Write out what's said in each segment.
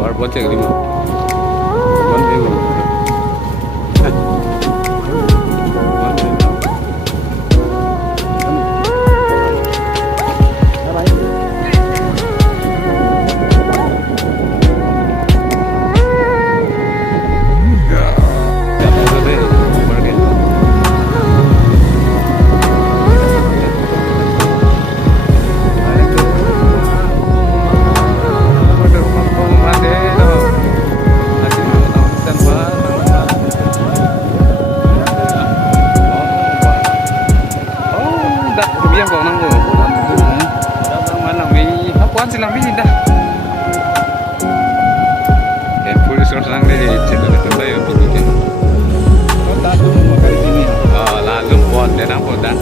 Luar bocah lima. One day. Silang bihin dah. Okay, pulis orang ni cerita betul dah yang bihin kan. Kau tak tu mau kali sini. Lalu buat dia nak buat dah.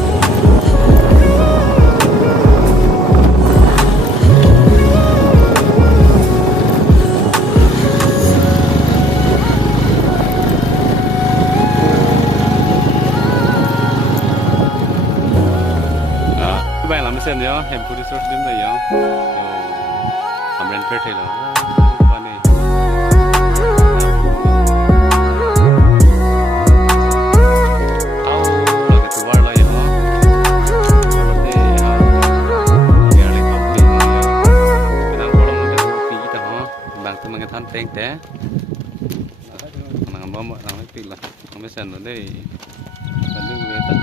Baik lah mesin dia, hem pulis orang dia ya. Amren per thelo pani au lagi tu war la ya te ya le kopi ya nang kolong de kopi kita ha bang tu mang than teng te nang bom nang pi la mesin no dei ta du we ta